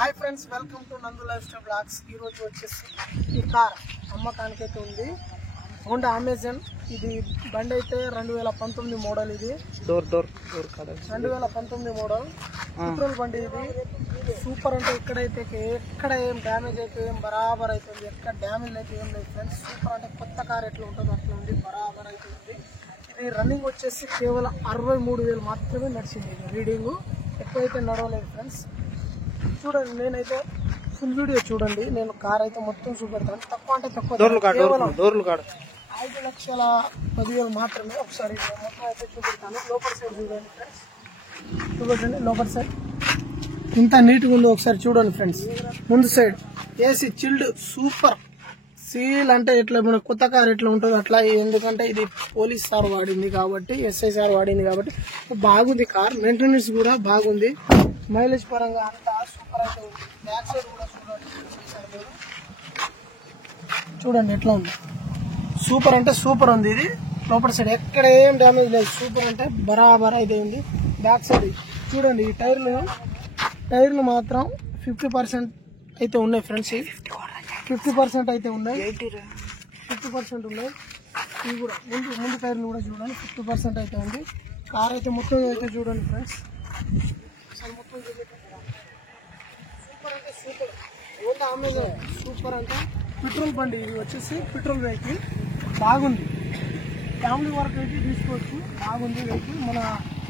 Hi friends, welcome to నందు life style blogs. ఈరోజు వచ్చేసి ఈ కార్ అమ్మకానికి అయితే ఉంది. Honda Amazon. ఇది బండి అయితే 2019 మోడల్. ఇది 2019 మోడల్ పెట్రోల్ బండి. ఇది సూపర్. అంటే ఎక్కడ ఏం డ్యామేజ్ అయితే ఏం బరాబర్ అవుతుంది. ఎక్కడ డ్యామేజ్ అయితే ఏం లేదు ఫ్రెండ్స్. సూపర్. అంటే కొత్త కార్ ఎట్లా ఉంటుందో అట్లా ఉంది, బరాబర్ అయితే ఉంది. ఇది రన్నింగ్ వచ్చేసి కేవలం 63,000 మాత్రమే నడిచింది. ఇది రీడింగ్ ఎక్కువైతే నడవలేదు ఫ్రెండ్స్. చూడండి, నేనైతే ఫుల్ వీడియో చూడండి. నేను కార్ అయితే మొత్తం చూపెడతాను. తక్కువ అంటే తక్కువ 5,10,000 మాత్రమే. ఒకసారి మొత్తం అయితే చూపెడతాను. లోపల సైడ్ చూడండి ఫ్రెండ్స్. చూడండి లోపల సైడ్ ఇంత నీట్గా ఉందో ఒకసారి చూడండి ఫ్రెండ్స్. ముందు side AC chilled super. Seal అంటే ఎట్లా మన కొత్త కార్ ఎట్లా ఉంటుందో అట్లా. ఎందుకంటే ఇది పోలీస్ సార్ వాడింది కాబట్టి, ఎస్ఐ సార్ వాడింది కాబట్టి బాగుంది కార్. మెయింటెనెన్స్ కూడా బాగుంది. మైలేజ్ పరంగా అంతా సూపర్ అయితే ఉంది. బ్యాక్ సైడ్ కూడా చూడండి ఎట్లా ఉంది. సూపర్ అంటే సూపర్ ఉంది. ఇది లోపల సైడ్ ఎక్కడ ఏం డ్యామేజ్ లేదు. సూపర్ అంటే బరాబర్ అయితే ఉంది. బ్యాక్ సైడ్ చూడండి. ఈ టైర్లు మాత్రం 50% అయితే ఉన్నాయి ఫ్రెండ్స్. 50% అయితే ఉన్నాయి. 50% ఉన్నాయి. ఇవి కూడా ముందు టైర్లు కూడా చూడండి. 50% అయితే ఉంది. కార్ అయితే మొత్తం అయితే చూడండి ఫ్రెండ్స్. మొత్తం సూపర్ అంటే సూపర్. Honda Amazon super. అంటే పెట్రోల్ బండి. ఇది వచ్చేసి పెట్రోల్ వెహికల్. బాగుంది. ఫ్యామిలీ వరకు అయితే తీసుకోవచ్చు. బాగుంది వెహికల్. మన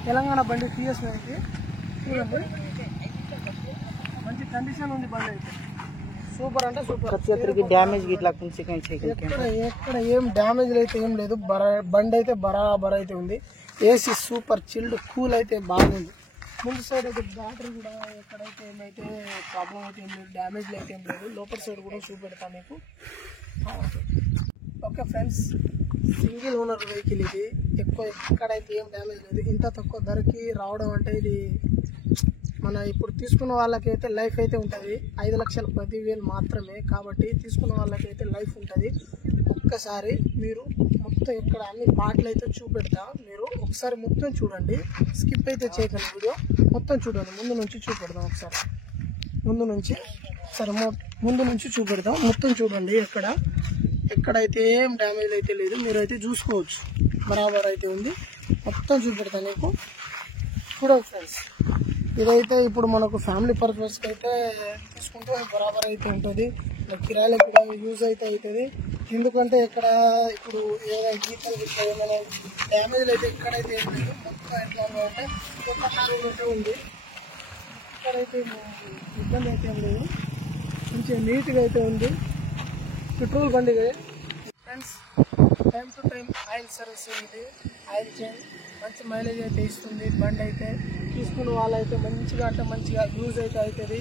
తెలంగాణ బండి టీఎస్ వెహికల్. చూడండి మంచి కండిషన్ ఉంది బండి అయితే. సూపర్ అంటే సూపర్. డ్యామేజ్ ఎక్కడ ఏం డ్యామేజ్ అయితే ఏం లేదు. బండి అయితే బరాబర్ అయితే ఉంది. ఏసీ సూపర్ చిల్డ్ కూల్ అయితే బాగుంది. ముందు సైడ్ అయితే బ్యాటరీ కూడా ఎక్కడైతే ఏమైతే ప్రాబ్లం అయితే ఏం లేదు. డ్యామేజ్ అయితే ఏం లేదు. లోపల సైడ్ కూడా చూపెడతాను మీకు. Okay friends, single owner vehicle. ఇది ఎక్కడైతే ఏం డ్యామేజ్ లేదు. ఇంత తక్కువ ధరకి రావడం అంటే ఇది మన ఇప్పుడు తీసుకున్న వాళ్ళకైతే లైఫ్ అయితే ఉంటుంది. 5,10,000 మాత్రమే కాబట్టి తీసుకున్న వాళ్ళకైతే లైఫ్ ఉంటుంది. ఒక్కసారి మీరు మొత్తం ఇక్కడ అన్ని పాటలు అయితే చూపెడతా. మీరు ఒకసారి మొత్తం చూడండి. స్కిప్ అయితే చేయకండి. వీడియో మొత్తం చూడండి. ముందు నుంచి చూపెడదాం. ఒకసారి ముందు నుంచి చూపెడదాం. మొత్తం చూడండి. ఎక్కడైతే ఏం డ్యామేజ్ అయితే లేదు. మీరైతే చూసుకోవచ్చు. బరాబర్ అయితే ఉంది. మొత్తం చూపెడతాను నీకు. చూడండి ఫ్రెండ్స్. ఇదైతే ఇప్పుడు మనకు ఫ్యామిలీ పర్పస్కి అయితే తీసుకుంటే బరాబర్ అయితే ఉంటుంది. కిరాయిలకు కూడా యూజ్ అయితే అవుతుంది. ఎందుకంటే ఇక్కడ ఇప్పుడు ఏదైనా గీతలు ఏమైనా డ్యామేజ్లు అయితే ఎక్కడైతే ఏం లేదు. మొత్తం ఎట్లా అంటే కొత్త కారు అయితే ఉంది. ఇక్కడైతే ఇబ్బంది అయితే ఏం లేదు. మంచిగా నీట్గా అయితే ఉంది. పెట్రోల్ బండి friends. Time to time oil servicing ఇది. ఆయిల్ చేంజ్ మంచి మైలేజ్ అయితే ఇస్తుంది. బండి అయితే తీసుకున్న వాళ్ళైతే మంచిగా యూజ్ అయితే అవుతుంది.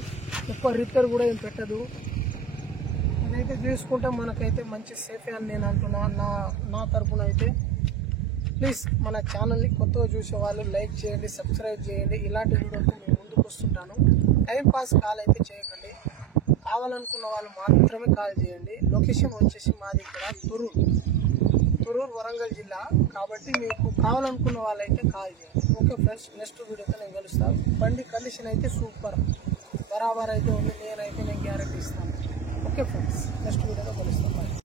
ఎక్కువ రిపేర్ కూడా ఏం పెట్టదు. ఇదైతే తీసుకుంటే మనకైతే మంచి సేఫే అని నేను అంటున్నా. నా తరఫున అయితే ప్లీజ్ మన ఛానల్ని కొత్తగా చూసే వాళ్ళు లైక్ చేయండి, సబ్స్క్రైబ్ చేయండి. ఇలాంటి వీడియోతో నేను ముందుకు వస్తుంటాను. టైంపాస్ కాల్ అయితే చేయకండి. కావాలనుకున్న వాళ్ళు మాత్రమే కాల్ చేయండి. లొకేషన్ వచ్చేసి మాది ఇక్కడ తొర్రూరు వరంగల్ జిల్లా కాబట్టి మీకు కావాలనుకున్న వాళ్ళైతే కాల్ చేయండి. ఓకే ఫ్రెండ్స్, నెక్స్ట్ వీడియోతో నేను కలుస్తాను. బండి కండిషన్ అయితే సూపర్ బరాబర్ అయితే ఉంది. నేను గ్యారెంటీ ఇస్తాను. ఓకే ఫ్రెండ్స్, నెక్స్ట్ వీడియోలో కలుస్తాను.